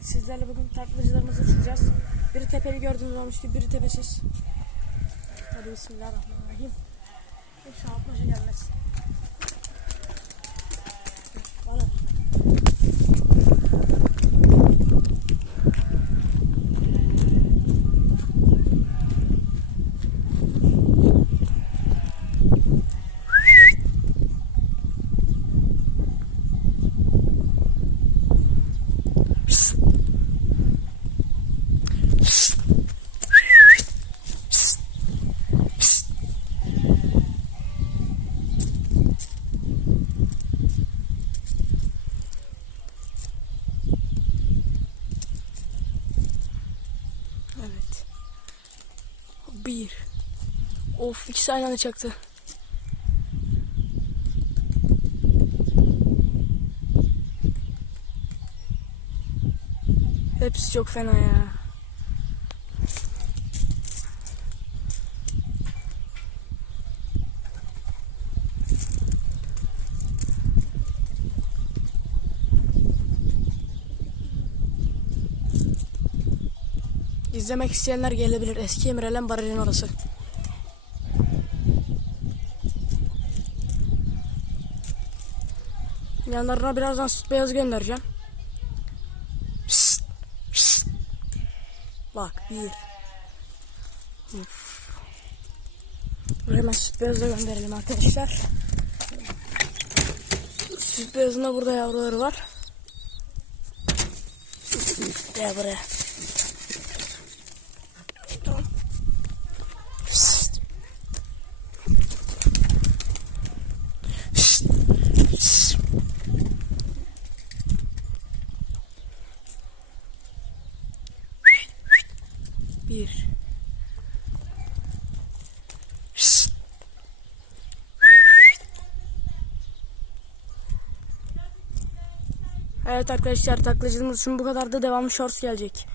sizlerle bugün taklacılarımızı uçuracağız. Biri tepeli gördüğünüz olmuş gibi biri tepesiz. Hadi bismillahirrahmanirrahim. İnşallah başa gelmez. Bana. Evet. Bir. Of ikisi aynı anda çaktı. Hepsi çok fena ya. İzlemek isteyenler gelebilir. Eski Emirelen Barajı'nın orası. Yanlarına birazdan süt beyaz göndereceğim. Psst, psst. Bak bir. Uf. Hemen süt beyazı gönderelim arkadaşlar. Süt beyazın da burada yavruları var. Gel buraya. Bir. Evet arkadaşlar taklacılığımız için bu kadar da devamlı shorts gelecek.